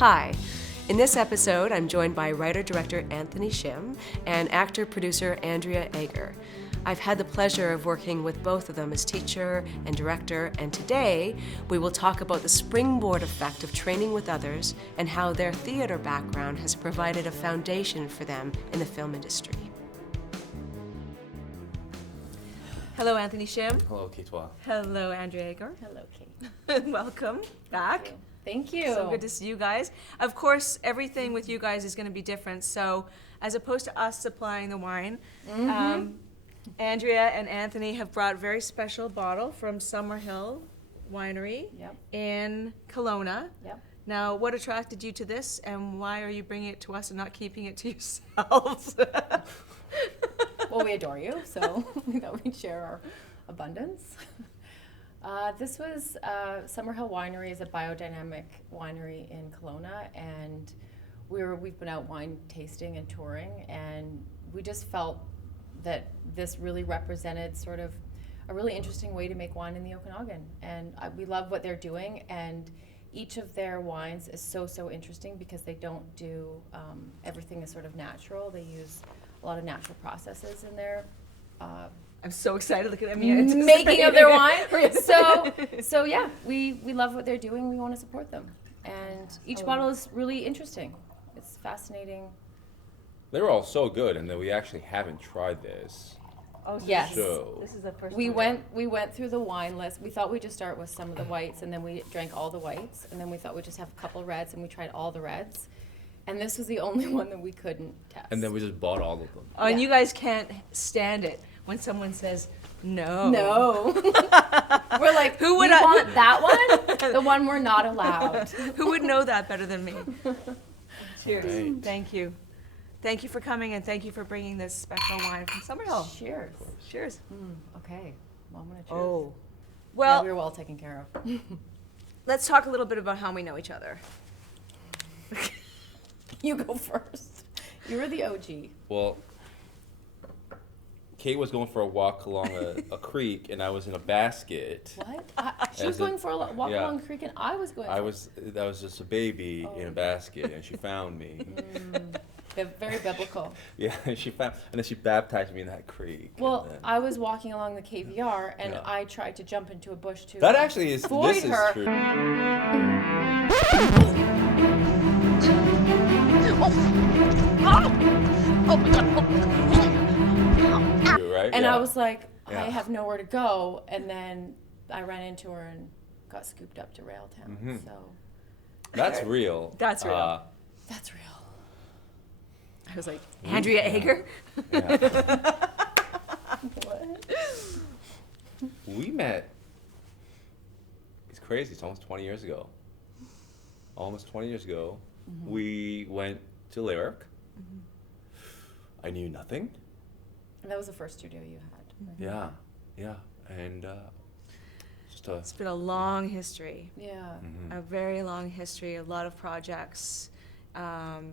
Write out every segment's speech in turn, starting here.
Hi. In this episode, I'm joined by writer-director Anthony Shim and actor-producer Andrea Agur. I've had the pleasure of working with both of them as teacher and director, and today we will talk about the springboard effect of training with others and how their theater background has provided a foundation for them in the film industry. Hello, Anthony Shim. Hello, Kitwa. Hello, Andrea Agur. Hello, Kate. Welcome back. Thank you. So good to see you guys. Of course, everything with you guys is going to be different. So, as opposed to us supplying the wine, Andrea and Anthony have brought a very special bottle from Summerhill Winery in Kelowna. Yep. Now, what attracted you to this, and why are you bringing it to us and not keeping it to yourselves? Well, we adore you, so we thought we'd share our abundance. This was Summerhill Winery is a biodynamic winery in Kelowna, and we've been out wine tasting and touring, and we just felt that this really represented sort of a really interesting way to make wine in the Okanagan, and we love what they're doing, and each of their wines is so interesting because they don't do everything is sort of natural. They use a lot of natural processes in their I'm so excited. Look at me. Making of their wine. So yeah, we love what they're doing. We want to support them. And each bottle is really interesting. It's fascinating. They were all so good, and then we actually haven't tried this. Oh, so Yes. This is the first We one. went through the wine list. We thought we'd just start with some of the whites, and then we drank all the whites, and then we thought we'd just have a couple reds, and we tried all the reds. And this was the only one that we couldn't test. And then we just bought all of them. Oh, and Yeah. you guys can't stand it when someone says no. No. We're like, Who would we I- want that one? The one we're not allowed. Who would know that better than me? Cheers. Right. Thank you. Thank you for coming, and thank you for bringing this special wine from Summerhill. Cheers. Cheers. Okay. Moment of truth. Oh. Yeah, Well, we were well taken care of. let's talk a little bit about how we know each other. You go first. You were the OG. Well, Kate was going for a walk along a creek, and I was in a basket. What? She was As going for a walk yeah. along the creek, and I was going. That was just a baby in a basket, and she found me. Very biblical. Yeah, and then she baptized me in that creek. Well, and then- I was walking along the KVR, and Yeah. I tried to jump into a bush to. that actually is. avoid This is her. true. True, right? And Yeah. I was like, Yeah. I have nowhere to go, and then I ran into her and got scooped up to Railtown. Mhm. So That's real. That's real. that's real. I was like, Andrea Agur? Yeah. What? We met. It's crazy. It's almost 20 years ago. Almost 20 years ago, we went to Lyric. I knew nothing. And that was the first studio you had. Right? Yeah, and just a. It's been a long history, Yeah. a very long history, a lot of projects.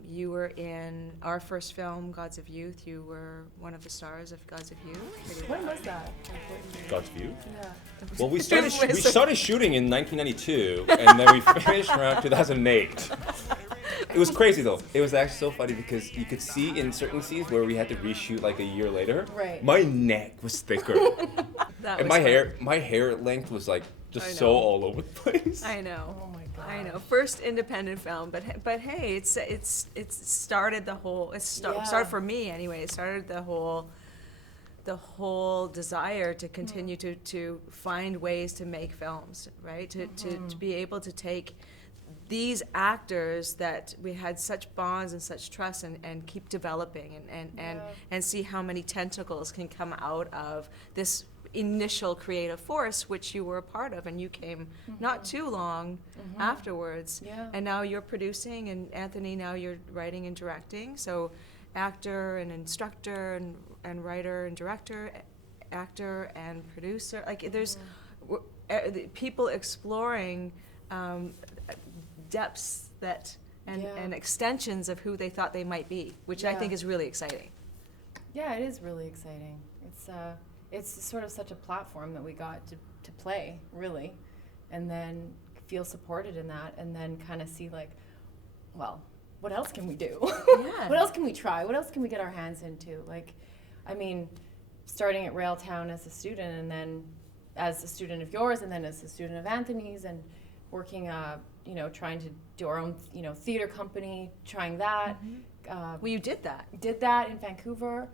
You were in our first film, Gods of Youth. You were one of the stars of Gods of Youth. When was that? God's view. Yeah. Well, we started shooting in 1992, and then we finished around 2008. It was crazy though. It was actually so funny because you could see in certain scenes where we had to reshoot like a year later. Right. My neck was thicker, That and was my hair length was like I just know. so all over the place. I know. Oh my god. I know. First independent film, but hey, it's started the whole. Started for me anyway. It started the whole desire to continue to find ways to make films, right? To be able to take these actors that we had such bonds and such trust and keep developing and see how many tentacles can come out of this initial creative force, which you were a part of, and you came not too long afterwards. Yeah. And now you're producing, and Anthony, now you're writing and directing. So actor and instructor and writer and director, actor and producer. Like there's people exploring depths that and extensions of who they thought they might be, which I think is really exciting. Yeah, it is really exciting. It's sort of such a platform that we got to play, really, and then feel supported in that, and then kind of see like well, what else can we do? Yeah. What else can we try? What else can we get our hands into? Like, I mean, starting at Railtown as a student, and then as a student of yours, and then as a student of Anthony's, and working, you know, trying to do our own, you know, theater company, trying that. Well, you did that. Did that in Vancouver,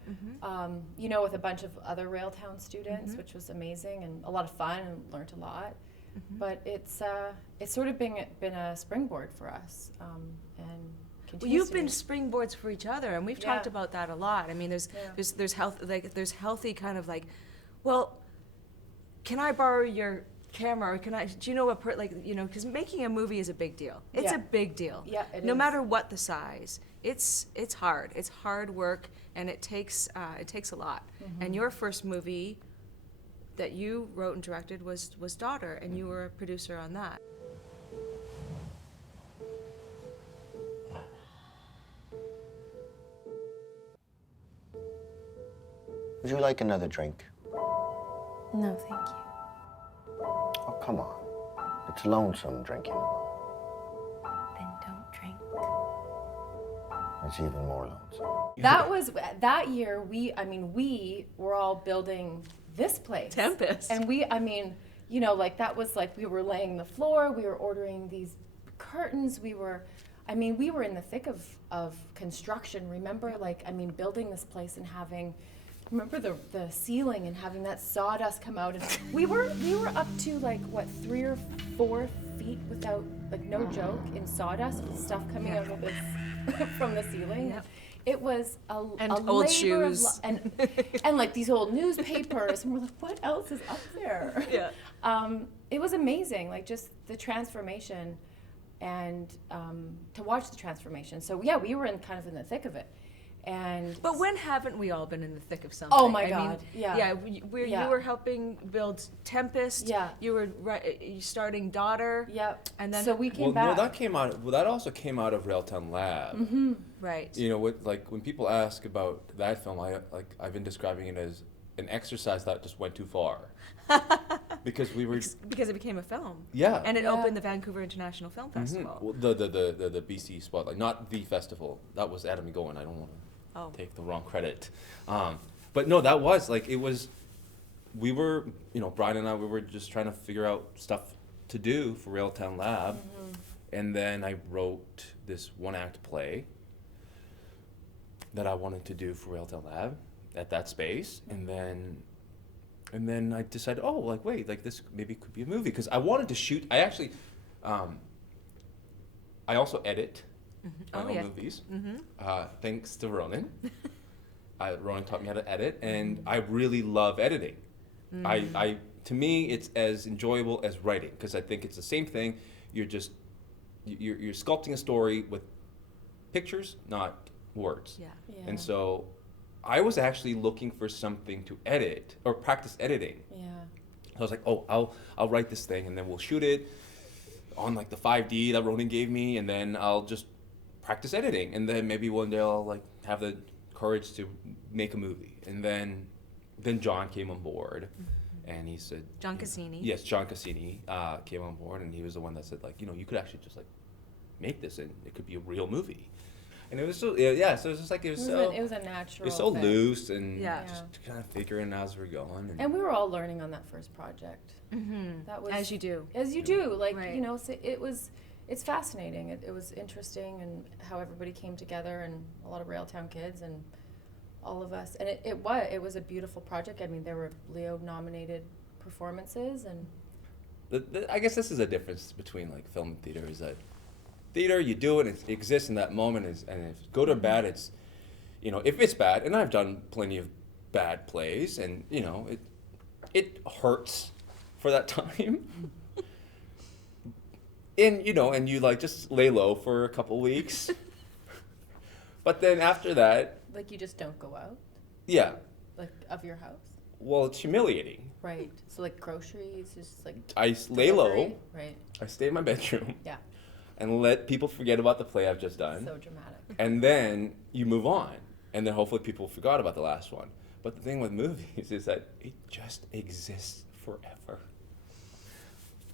you know, with a bunch of other Railtown students, which was amazing and a lot of fun, and learned a lot. But it's sort of been a springboard for us, and Well, continues you've to been be. springboards for each other, and we've Yeah. talked about that a lot. I mean, there's there's healthy kind of like, well, can I borrow your camera, or can I? Do you know what? Like, you know, because making a movie is a big deal. It's Yeah. a big deal. Yeah, it no is. matter what the size, it's hard. It's hard work, and it takes a lot. And your first movie that you wrote and directed was Daughter, and you were a producer on that. Would you like another drink? No, thank you. Oh, come on. It's lonesome drinking alone. Then don't drink. It's even more lonesome. That was that year. We were all building this place. Tempest. And I mean, you know, like that was like we were laying the floor. We were ordering these curtains. We were in the thick of construction. Remember, like, I mean, building this place and having. Remember the ceiling and having that sawdust come out, and we were up to like what 3 or 4 feet without, like, no joke, in sawdust with stuff coming out of this from the ceiling. Yep. It was And a old labor of shoes. and like these old newspapers, and we're like, what else is up there? Yeah. It was amazing, like just the transformation, and to watch the transformation. So yeah, we were kind of in the thick of it. And But when haven't we all been in the thick of something? Oh my I God, mean, yeah. Yeah, Yeah. you were helping build Tempest. Yeah. You were you starting Daughter. yep. And then so we came Well, back. no, that came out. Well, that also came out of Railtown Lab. Right. You know, when people ask about that film, I've been describing it as an exercise that just went too far, because we were. Because it became a film. Yeah. And it Yeah. opened the Vancouver International Film Festival. Well, the BC spotlight, not the festival. That was Adam Goen. I don't want to take the wrong credit. But no, that was like, it was, we were, you know, Brian and I, we were just trying to figure out stuff to do for Railtown Lab. And then I wrote this 1-act play that I wanted to do for Railtown Lab at that space. And then I decided, oh, like, wait, like this maybe could be a movie. Because I wanted to shoot, I actually, I also edit my Oh, own yeah. movies, thanks to Ronan. Ronan taught me how to edit, and I really love editing. To me, it's as enjoyable as writing, because I think it's the same thing. You're sculpting a story with pictures, not words. Yeah. Yeah. And so I was actually looking for something to edit or practice editing. Yeah. I was like, oh, I'll write this thing, and then we'll shoot it on like the 5D that Ronan gave me, and then I'll just practice editing, and then maybe one day I'll like have the courage to make a movie. And then John came on board, and he said, John Cassini. Yes, John Cassini came on board, and he was the one that said, like, you know, you could actually just like make this, and it could be a real movie. And it was so, yeah, so it was just like, it was a natural. it was so fit. loose, and Yeah. just kind of figuring it out as we're going. And we were all learning on that first project. That was As you do. As you do, like, Right. you know, so it's fascinating. It was interesting, and how everybody came together, and a lot of Railtown kids and all of us. And it was a beautiful project. I mean, there were Leo nominated performances, and I guess this is a difference between like film and theater, is that theater, you do it, it exists in that moment, and if good or bad, it's, you know, if it's bad, and I've done plenty of bad plays, and, you know, it hurts for that time. And, you know, and you like just lay low for a couple weeks. But then after that, like, you just don't go out, yeah, like, of your house. well, it's humiliating. Right. So, like, groceries, just like I lay low, delivery. Right. I stay in my bedroom, Yeah. and let people forget about the play I've just done. So dramatic. And then you move on, and then hopefully people forgot about the last one. But the thing with movies is that it just exists forever.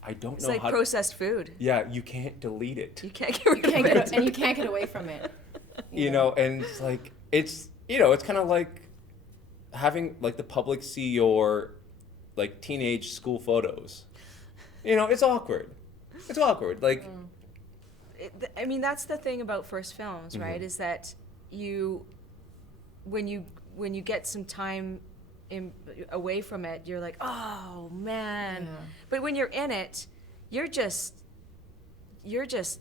I don't It's know like how. processed food. Yeah, you can't delete it. You can't get rid of Can't it. get, and you can't get away from it. You know, and it's like it's kind of like having like the public see your like teenage school photos. You know, it's awkward. It's awkward. Like, I mean, that's the thing about first films, right? Is that when you get some time away from it, you're like, oh man. Yeah. But when you're in it, you're just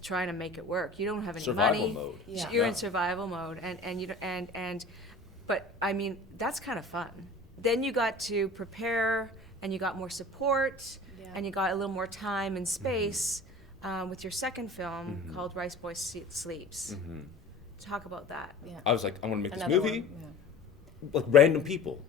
trying to make it work. You don't have any survival money. mode. Yeah. You're Yeah. in survival mode, and you don't, but I mean, that's kind of fun. Then you got to prepare, and you got more support, Yeah. and you got a little more time and space with your second film called Rice Boy Sleeps. Talk about that. Yeah. I was like, I want to make Another this movie. one, yeah. Like random people.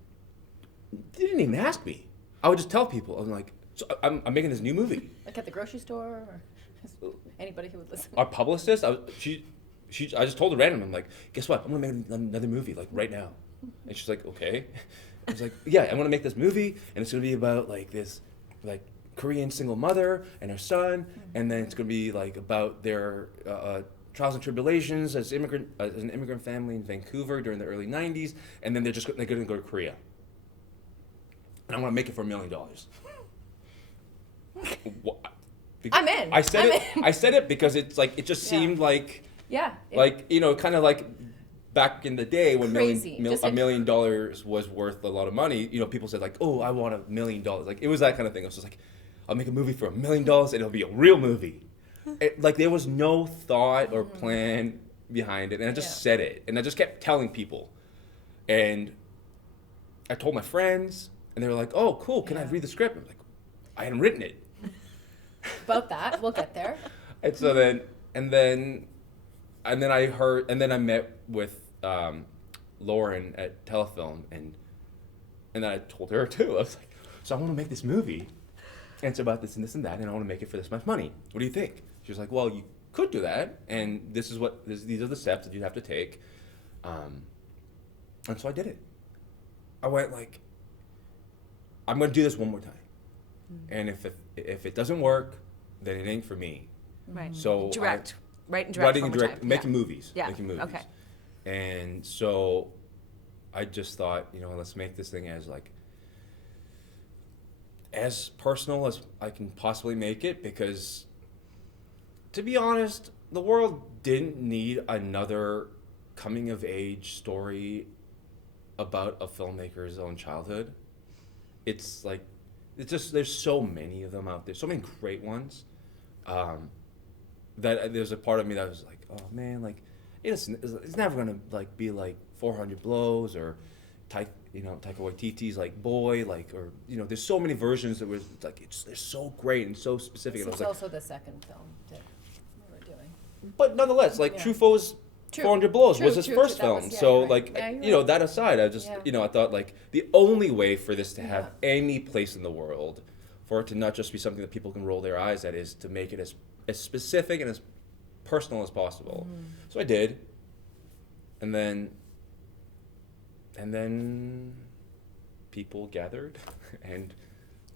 They didn't even ask me. I would just tell people. I'm like, so I'm making this new movie. Like at the grocery store, or just anybody who would listen. Our publicist, I just told her random. I'm like, guess what? I'm gonna make another movie like right now. And she's like, okay. I was like, yeah, I want to make this movie, and it's gonna be about like this, like Korean single mother and her son, and then it's gonna be like about their trials and tribulations as an immigrant family in Vancouver during the early '90s, and then they're gonna go to Korea. And I want to make it for $1 million. I'm in. I said I'm it. in. I said it because it's like it just Yeah. seemed like Yeah. like kind of like back in the day when Crazy. Just $1 like- million was worth a lot of money. People said like, oh, I want $1 million. Like it was that kind of thing. I was just like, I'll make a movie for $1 million and it'll be a real movie. Like there was no thought or plan behind it, and I just said it, and I just kept telling people, and I told my friends, and they were like, oh, cool. Can I read the script? I'm like, I hadn't written it. About that, we'll get there. And so then I met with Lauren at Telefilm, and then I told her too. I was like, so I want to make this movie, and it's about this and this and that, and I want to make it for this much money. What do you think? She was like, well, you could do that, and these are the steps that you have to take. And so I did it. I went like, I'm going to do this one more time. And if it doesn't work, then it ain't for me. Right. So Writing and direct. writing one and more direct, time. making movies. Yeah. Making movies. Okay. And so I just thought, let's make this thing as personal as I can possibly make it, because to be honest, the world didn't need another coming of age story about a filmmaker's own childhood. It's like, there's so many of them out there, so many great ones, that there's a part of me that was like, oh man, like it's never gonna like be like 400 Blows or Taika Waititi's like Boy, like, or there's so many versions that was like they're so great and so specific. This And I is was like, also the second film that we were doing. but nonetheless, like Yeah. Truffaut's True. 400 Blows True, was his true, first true. That film. was- yeah, So you're right. like, Yeah, you're right. that aside, I just, Yeah. I thought like the only way for this to have any place in the world, for it to not just be something that people can roll their eyes at, is to make it as specific and as personal as possible. So I did. And then people gathered and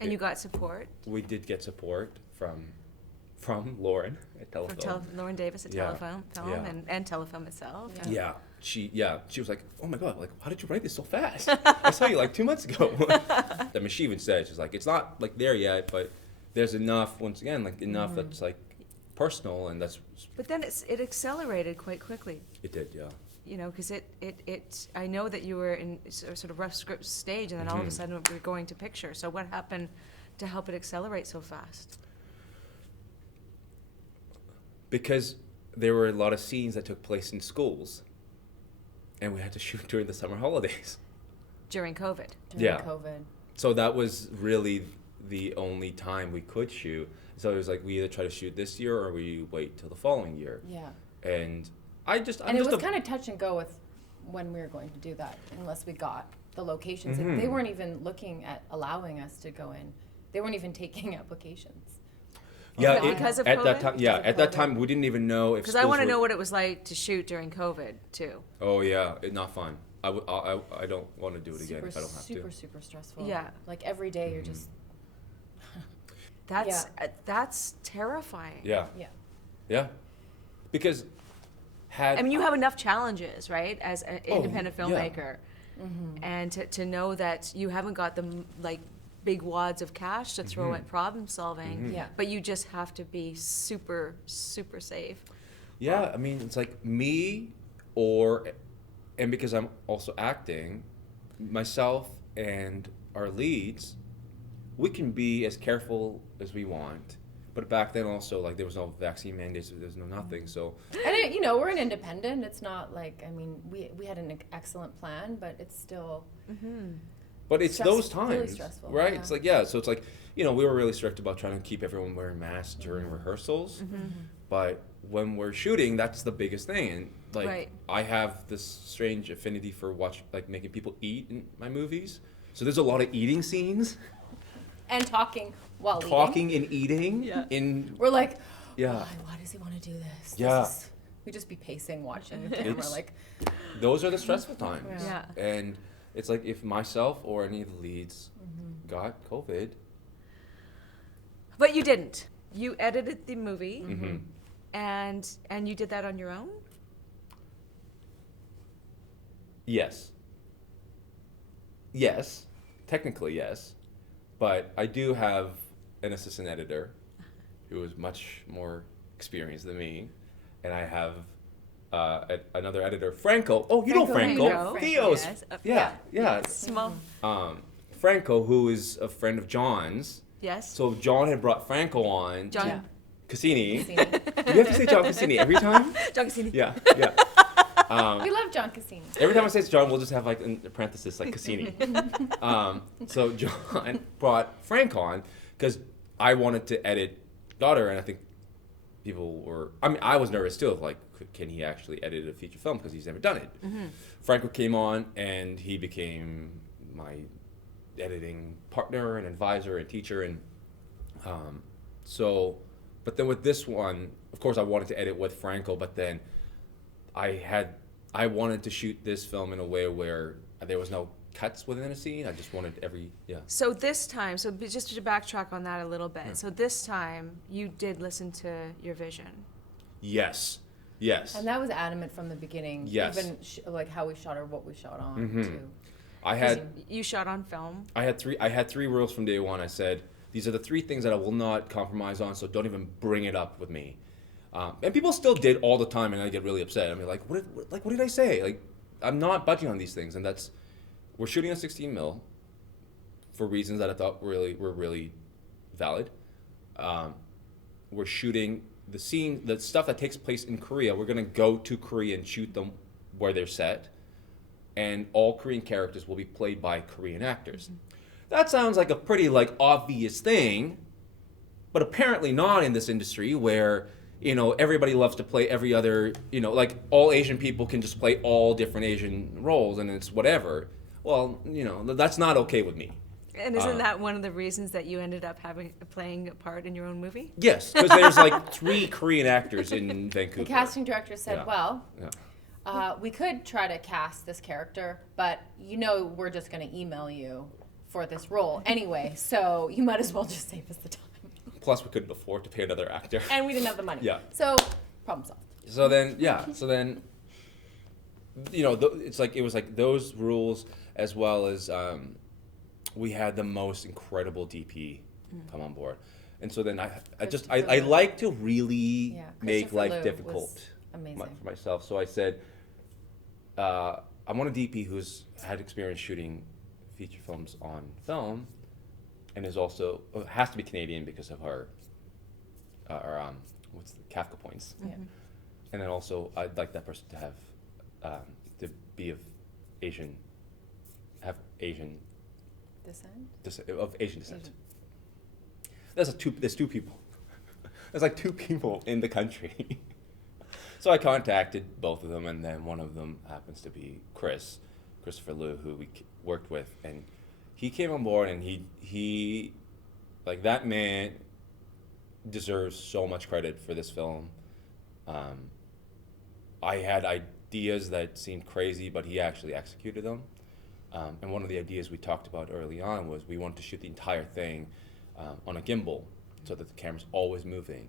You got support we did get support from Lauren at from Telefilm. Lauren Davis at Yeah. Telefilm Yeah. and Telefilm itself. Yeah. Yeah, she was like, oh my God, like, how did you write this so fast? I saw you like 2 months ago. I mean, she even said, she's like, it's not like there yet, but there's enough, once again, like enough that's like personal, and that's, But then it accelerated quite quickly. it did, yeah. Because I know that you were in sort of rough script stage, and then all of a sudden we were going to picture. So what happened to help it accelerate so fast? Because there were a lot of scenes that took place in schools, and we had to shoot during the summer holidays. During COVID. During Yeah. COVID. So that was really the only time we could shoot. So it was like, we either try to shoot this year or we wait till the following year. Yeah. And And it was kind of touch and go with when we were going to do that, unless we got the locations. And they weren't even looking at allowing us to go in. They weren't even taking applications. Yeah, Because of at that COVID? time, yeah, Because of at that COVID. time we didn't even know if. Because I schools want to were- know what it was like to shoot during COVID too. Oh yeah, not fun. I don't want to do it again if I don't have super, to. super stressful. Yeah. Like every day you're just. that's terrifying. Yeah. Yeah. Yeah. Because I mean, you have enough challenges, right, as an independent yeah. filmmaker, and to know that you haven't got the like big wads of cash to throw at problem solving, Yeah. but you just have to be super, super safe. Yeah, I mean, it's like me and because I'm also acting, myself and our leads, we can be as careful as we want. But back then also, like, there was no vaccine mandates, there was no nothing, so. And we're an independent. It's not like, I mean, we had an excellent plan, but it's still. But it's those times, really stressful, right? yeah. It's like, so it's like, we were really strict about trying to keep everyone wearing masks during rehearsals. But when we're shooting, that's the biggest thing. And like, Right. I have this strange affinity for making people eat in my movies. So there's a lot of eating scenes. And talking while Talking and eating. Yeah. We're like, Yeah. why does he want to do this? Yeah. We just be pacing, watching the camera, It's- like. Those are the stressful times. Yeah. And it's like, if myself or any of the leads got COVID. But you didn't. You edited the movie, Mhm. and you did that on your own? Yes. Yes. Technically, yes. But I do have an assistant editor who is much more experienced than me. And I have another editor, Franco. Oh, you know Franco. Franco. Theo's. Yes. Yeah. Small. Franco, who is a friend of John's. Yes. So John had brought Franco on. John. Yeah. Cassini. Cassini. Do you have to say John Cassini every time? John Cassini. Yeah. We love John Cassini. Every time I say it's John, we'll just have like in parenthesis like Cassini. So John brought Frank on because I wanted to edit Daughter, and I think people were. I mean, I was nervous too. Of like, can he actually edit a feature film because he's never done it? Franco came on, and he became my editing partner and advisor and teacher, and so. But then with this one, of course, I wanted to edit with Franco, but then I wanted to shoot this film in a way where there was no cuts within a scene. I just wanted So this time, just to backtrack on that a little bit. So this time, you did listen to your vision. Yes. And that was adamant from the beginning. Yes. Even like how we shot or what we shot on too. I had You shot on film. I had three rules from day one. I said, these are the three things that I will not compromise on, so don't even bring it up with me. And people still did all the time, and I get really upset. I mean, what did I say? Like, I'm not budging on these things, and we're shooting on 16 mil for reasons that I thought were really valid. We're shooting the stuff that takes place in Korea. We're gonna go to Korea and shoot them where they're set, and all Korean characters will be played by Korean actors. That sounds like a pretty obvious thing, but apparently not in this industry where everybody loves to play every other, all Asian people can just play all different Asian roles and it's whatever. Well, that's not okay with me. And isn't that one of the reasons that you ended up playing a part in your own movie? Yes, because there's 3 Korean actors in Vancouver. The casting director said, Yeah. well, Yeah. we could try to cast this character, but we're just going to email you for this role anyway, so you might as well just save us the time. Plus, we couldn't afford to pay another actor. And we didn't have the money. Yeah. So, problem solved. So then, it was like those rules, as well as we had the most incredible DP come on board, and so then I like to really make Christopher life Liu difficult was amazing. for myself. So I said, I want a DP who's had experience shooting feature films on film, and is also has to be Canadian because of our what's the Kafka points. Yeah. And then also, I'd like that person to have, to be of Asian descent. There's two people. There's 2 people in the country. So I contacted both of them, and then one of them happens to be Christopher Liu, who we worked with, and he came on board, and he that man deserves so much credit for this film. I had ideas that seemed crazy, but he actually executed them. And one of the ideas we talked about early on was we wanted to shoot the entire thing on a gimbal. so that the camera's always moving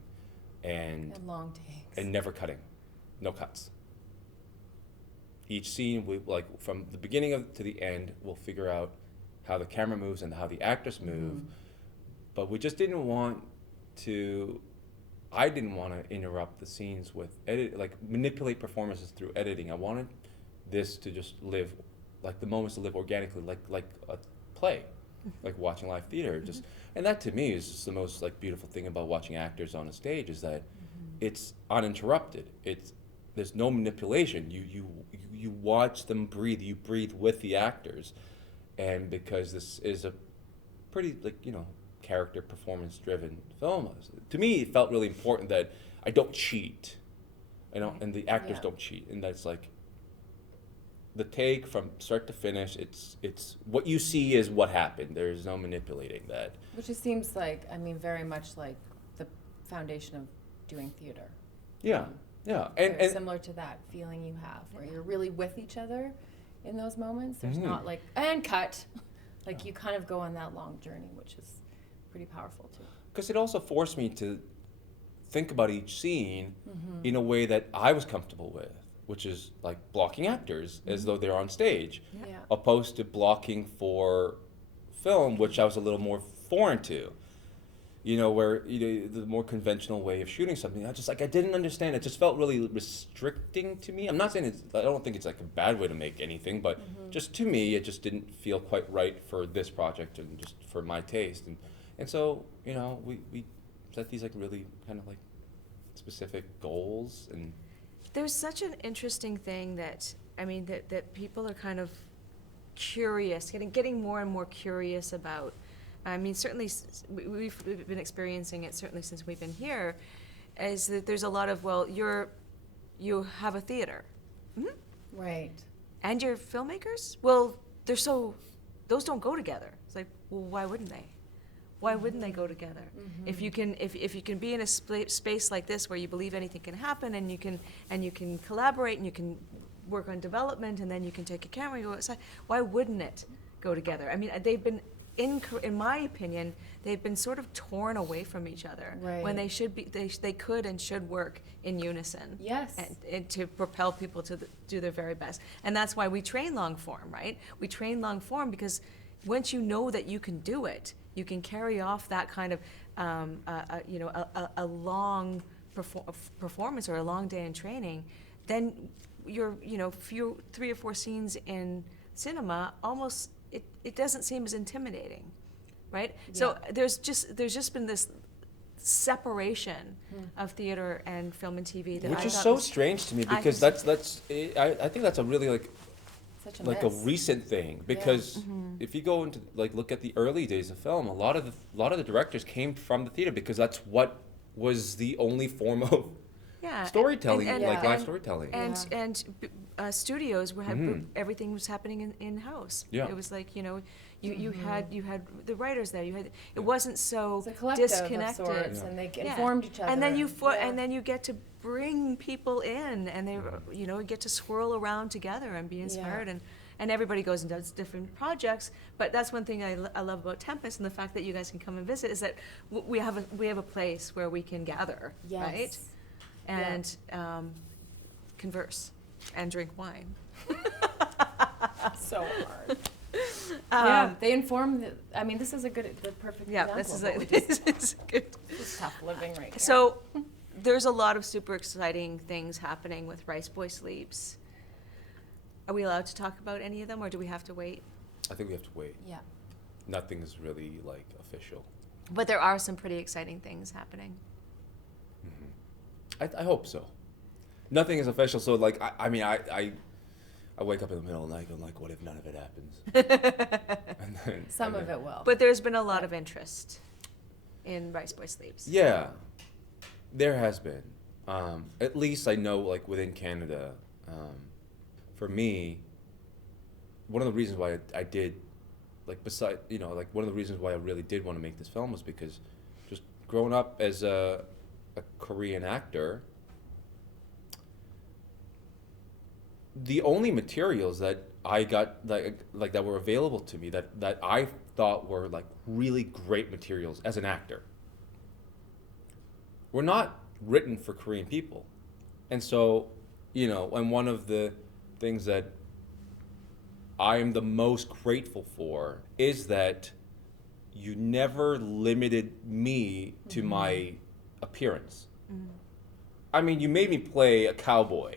and long takes. and never cutting, no cuts. Each scene, we like from the beginning to the end, we'll figure out how the camera moves and how the actors move. But we just didn't want to. I didn't want to interrupt the scenes with manipulate performances through editing. I wanted this to just live, like the moments to live organically, like a play, like watching live theater. Just and that to me is just the most like beautiful thing about watching actors on a stage is that it's uninterrupted. There's no manipulation. You watch them breathe. You breathe with the actors, and because this is a pretty character performance driven film, to me it felt really important that I don't cheat, and the actors don't cheat, and that's like the take from start to finish. It's what you see is what happened. There's no manipulating that. Which just seems like, very much like the foundation of doing theater. Yeah. And similar to that feeling you have where you're really with each other in those moments. There's not like, and cut. Like you kind of go on that long journey, which is pretty powerful too. Because it also forced me to think about each scene in a way that I was comfortable with, which is like blocking actors as though they're on stage, opposed to blocking for film, which I was a little more foreign to. Where the more conventional way of shooting something, I didn't understand. It just felt really restricting to me. I'm not saying I don't think it's like a bad way to make anything, but just to me, it just didn't feel quite right for this project and just for my taste. And so, we set these like really kind of like specific goals. And There's such an interesting thing that people are kind of curious, getting more and more curious about. Certainly we've been experiencing it certainly since we've been here, is that there's a lot of, you have a theater. Right. And you're filmmakers? Well, those don't go together. It's like, well, why wouldn't they? Why wouldn't they go together? If you can be in a space like this where you believe anything can happen, and you can collaborate, and you can work on development, and then you can take a camera and go outside, why wouldn't it go together? They've been, in my opinion, they've been sort of torn away from each other when they should be. They could and should work in unison. Yes. And to propel people to do their very best. And that's why we train long form, right? We train long form because once you know that you can do it, you can carry off that kind of a long performance or a long day in training. Then you're 3 or 4 scenes in cinema almost. It doesn't seem as intimidating, right? Yeah. So there's just been this separation of theater and film and TV that which is so strange to me, because I think that's a really a recent thing, because if you go into look at the early days of film, a lot of the directors came from the theater because that's what was the only form of storytelling, live storytelling. And studios had everything was happening in house. Yeah. It was like, you had the writers there. It wasn't so disconnected. Of sorts, and they informed each other. And then and then you get to bring people in, and they get to swirl around together and be inspired. And everybody goes and does different projects. But that's one thing I love about Tempest, and the fact that you guys can come and visit, is that we have a place where we can gather, right? And converse and drink wine. So hard. They inform. This is the perfect example. This is good. It's tough living right here. So there's a lot of super exciting things happening with Rice Boy Sleeps. Are we allowed to talk about any of them, or do we have to wait? I think we have to wait. Yeah. Nothing is really official. But there are some pretty exciting things happening. I hope so. Nothing is official, so I wake up in the middle of the night going what if none of it happens? And then, some of it will. But there's been a lot of interest in Rice Boy Sleeps. Yeah, there has been. At least I know within Canada. For me, one of the reasons why I did, one of the reasons why I really did want to make this film was because just growing up as a Korean actor, the only materials that I got that were available to me that I thought were really great materials as an actor were not written for Korean people. And so, you know, and one of the things that I am the most grateful for is that you never limited me to my appearance. I mean, you made me play a cowboy.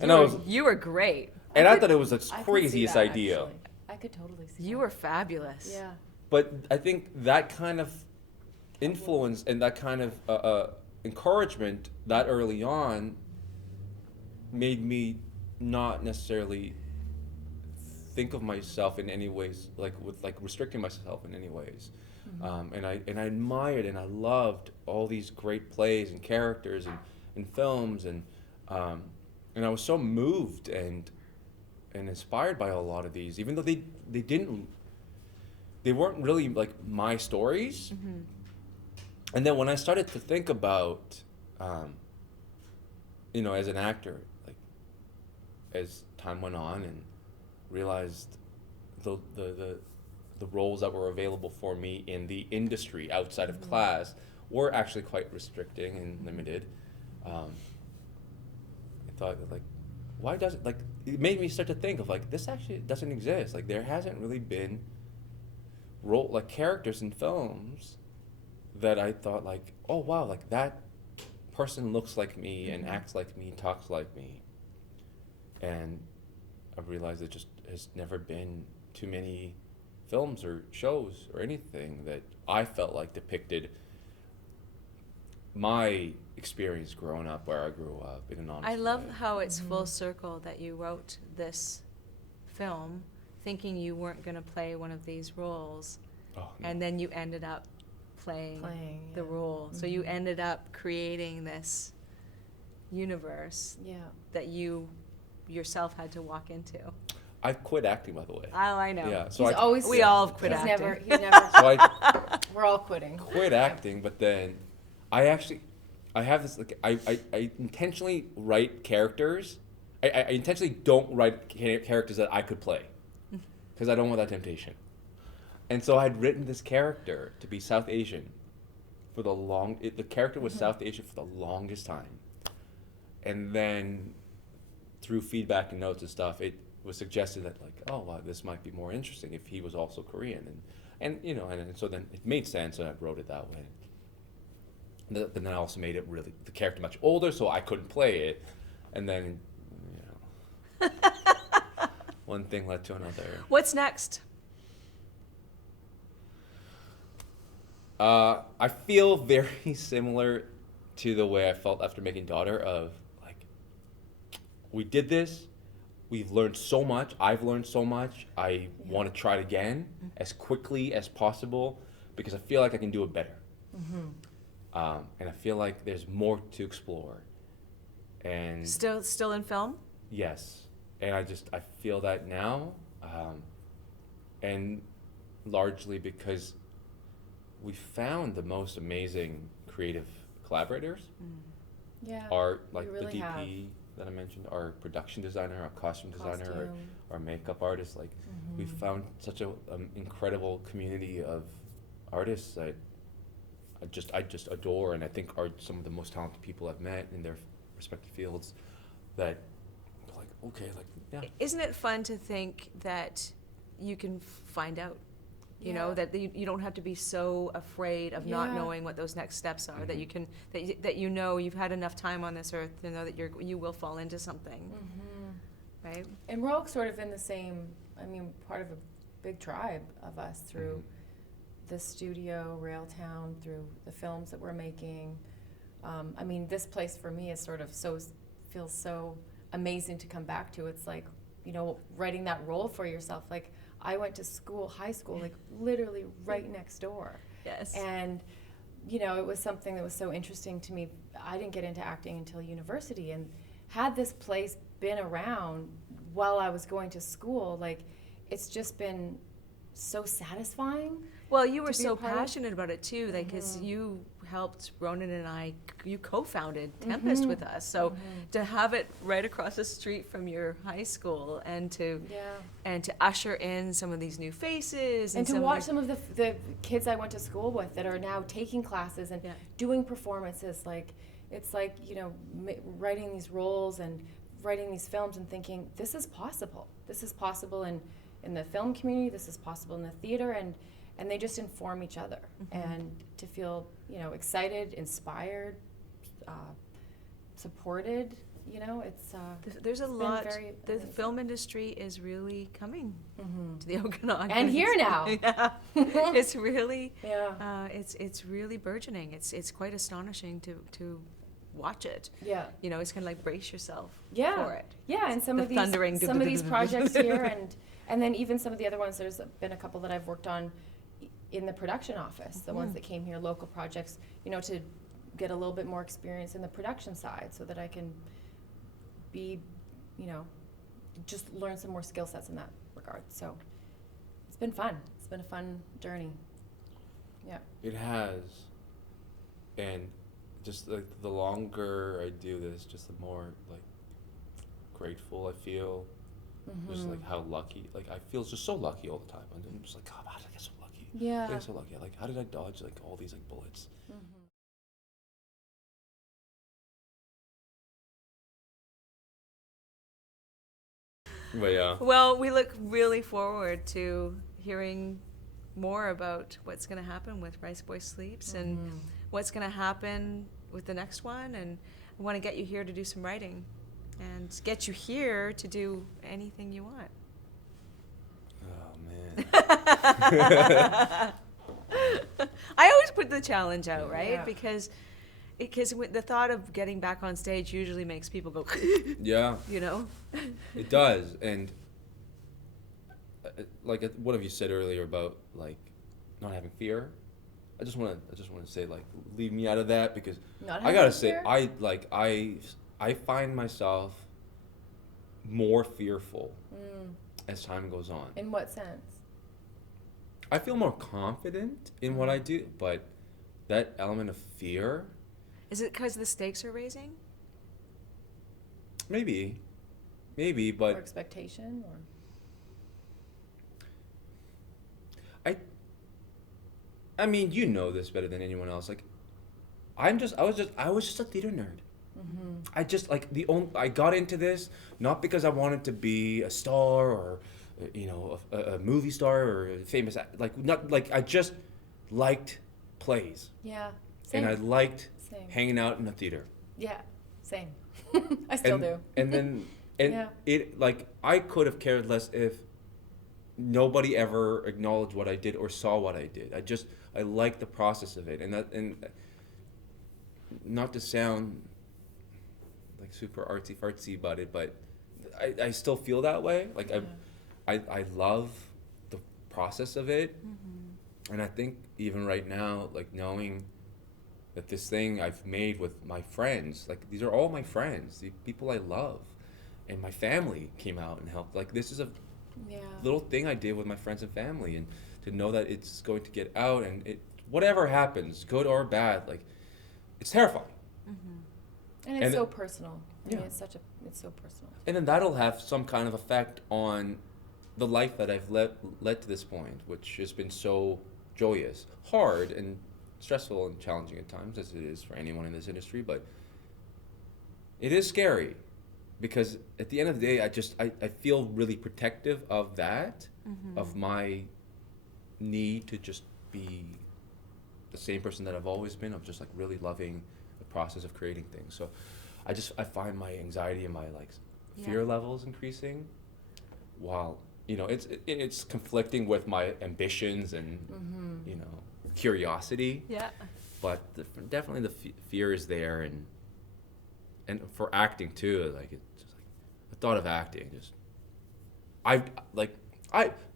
And You were great. I thought it was the I could see craziest that, idea. actually. I could totally see You that. were fabulous. Yeah. But I think that kind of influence and that kind of encouragement that early on made me not necessarily think of myself in any ways like restricting myself in any ways. And I admired and I loved all these great plays and characters and films and I was so moved and inspired by a lot of these, even though they weren't really like my stories. And then when I started to think about, you know, as an actor, like as time went on and realized the roles that were available for me in the industry outside of class were actually quite restricting and limited. I thought like, why does it, like, it made me start to think of like, this actually doesn't exist. Like there hasn't really been characters in films that I thought like, oh wow, like that person looks like me and acts like me, talks like me. And I realized it just has never been too many films or shows or anything that I felt like depicted my experience growing up where I grew up in an honest I love way. how it's full circle that you wrote this film thinking you weren't going to play one of these roles, Oh, no. and then you ended up playing the yeah. role. So you ended up creating this universe Yeah. that you yourself had to walk into. I quit acting, by the way. Oh, I know. Yeah, so He's I always We all have quit he's acting. never he's never so I we're all quitting. quit acting, but then I have this like I intentionally write characters. I intentionally don't write characters that I could play because I don't want that temptation. And so I'd written this character to be South Asian for the character was South Asian for the longest time. And then through feedback and notes and stuff, it was suggested that like, oh wow, this might be more interesting if he was also Korean, and you know, and so then it made sense, and I wrote it that way. And then I also made it really the character much older, so I couldn't play it, and then you know, one thing led to another. What's next? I feel very similar to the way I felt after making Daughter of like, we did this, we've learned so much, I've learned so much, I want to try it again as quickly as possible because I feel like I can do it better. And I feel like there's more to explore. And Still in film? yes, and I feel that now, and largely because we found the most amazing creative collaborators. Yeah. Our like really the DP have. that I mentioned, our production designer, our costume designer, Costume. our makeup artist. Like we found such a incredible community of artists that I just adore, and I think are some of the most talented people I've met in their respective fields. That like okay, like yeah. Isn't it fun to think that you can find out? You know, Yeah. that you don't have to be so afraid of not Yeah. knowing what those next steps are. That you can that you know you've had enough time on this earth to know that you will fall into something, right? And we're all sort of in the same, I mean, part of a big tribe of us through the studio, Railtown, through the films that we're making. I mean, this place for me is sort of feels so amazing to come back to. It's like, you know, writing that role for yourself. Like, I went to school, high school, like literally right next door. Yes. And, you know, it was something that was so interesting to me. I didn't get into acting until university. And had this place been around while I was going to school, like, it's just been so satisfying. Well, you were to be a so part of. passionate about it too, like, because you helped Ronan and I, you co-founded Tempest with us. So to have it right across the street from your high school and to usher in some of these new faces And to some watch of some of the kids I went to school with that are now taking classes and doing performances, like, it's like, you know, writing these roles and writing these films and thinking, this is possible. This is possible in the film community, this is possible in the theater, and they just inform each other. And to feel, you know, excited, inspired, supported, you know, it's there's a lot. very The amazing. film industry is really coming to the Okanagan. And here now. Yeah. It's really Yeah. it's really burgeoning. It's quite astonishing to watch it. Yeah. You know, it's kind of like brace yourself Yeah. for it. Yeah, and some The of thundering these projects here, and then even some of the other ones. There's been a couple that I've worked on in the production office. The ones that came here, local projects. You know, to get a little bit more experience in the production side, so that I can be, you know, just learn some more skill sets in that regard. So it's been fun. It's been a fun journey. Yeah. It has, and just like the longer I do this, just the more like grateful I feel. Just like how lucky, like I feel just so lucky all the time. I'm just like, God, how did I get so lucky? Yeah. I get so lucky. Like, how did I dodge like all these like bullets? But yeah. Well, we look really forward to hearing more about what's going to happen with Rice Boy Sleeps and what's going to happen with the next one. And I want to get you here to do some writing and get you here to do anything you want. Oh man. I always put the challenge out, right? Yeah. Because with the thought of getting back on stage usually makes people go, Yeah. you know? It does, and like what have you said earlier about like not having fear? I just want to say like leave me out of that because Not I gotta having say fear? I find myself more fearful as time goes on. In what sense? I feel more confident in what I do, but that element of fear, Is it because the stakes are raising? maybe, Or but expectation? Or I mean, you know this better than anyone else. Like, I was just a theater nerd. I just like I got into this not because I wanted to be a star or, you know, a movie star or a famous I just liked plays yeah, same. and I liked Same. hanging out in a theater. Yeah, same. I still do. And then Yeah. it like I could have cared less if nobody ever acknowledged what I did or saw what I did. I liked the process of it, and not to sound like super artsy fartsy about it, but I still feel that way. Like I love the process of it, and I think even right now, like knowing that this thing I've made with my friends, like these are all my friends, the people I love, and my family came out and helped. Like this is a little thing I did with my friends and family, and to know that it's going to get out and whatever happens, good or bad, like it's terrifying. And it's And so personal. I mean, Yeah. it's so personal. And then that'll have some kind of effect on the life that I've led to this point, which has been so joyous, hard and stressful and challenging at times, as it is for anyone in this industry, but it is scary because at the end of the day, I feel really protective of that, of my need to just be the same person that I've always been, of just like really loving the process of creating things. So I find my anxiety and my like fear levels increasing, while you know it's conflicting with my ambitions and you know curiosity. Yeah. But definitely the fear is there, and for acting too, like it's just like the thought of acting just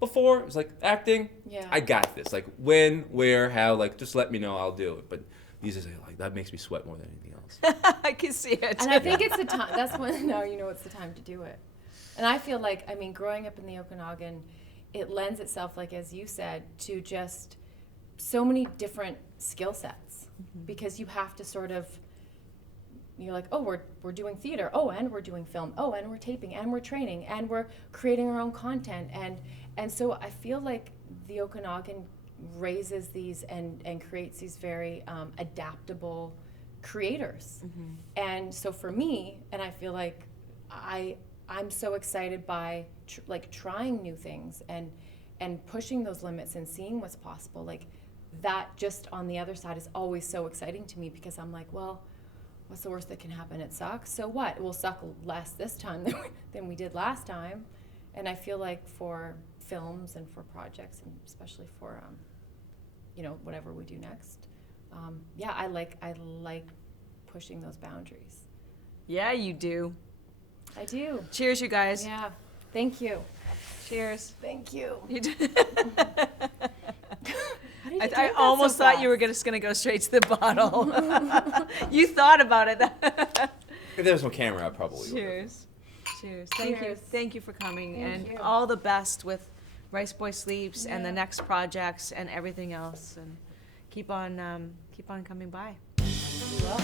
before it was like acting, Yeah. I got this, like when, where, how, like just let me know, I'll do it. But these days like that makes me sweat more than anything else. I can see it. And I think it's the time. That's when now you know it's the time to do it. And I feel like, I mean, growing up in the Okanagan, it lends itself, like as you said, to just so many different skill sets because you have to sort of, you're like, oh, we're doing theater, oh, and we're doing film, oh, and we're taping, and we're training, and we're creating our own content, and so I feel like the Okanagan raises these and creates these very adaptable creators. And so for me, and I feel like I'm so excited by trying new things and pushing those limits and seeing what's possible. Like that just on the other side is always so exciting to me because I'm like, well, what's the worst that can happen? It sucks. So what? We'll suck less this time than we did last time. And I feel like for films and for projects, and especially for whatever we do next, I like pushing those boundaries. Yeah, you do. I do. Cheers, you guys. Yeah. Thank you. Cheers. Thank you. You did. How did you I drink that almost so thought you were fast? going to go straight to the bottle. You thought about it. If there was no camera, I probably would. Cheers. Cheers. Thank you. Cheers. Thank you for coming. Thank and you. all the best with Rice Boy Sleeps and the Yeah. next projects and everything else. And keep on coming by. You will.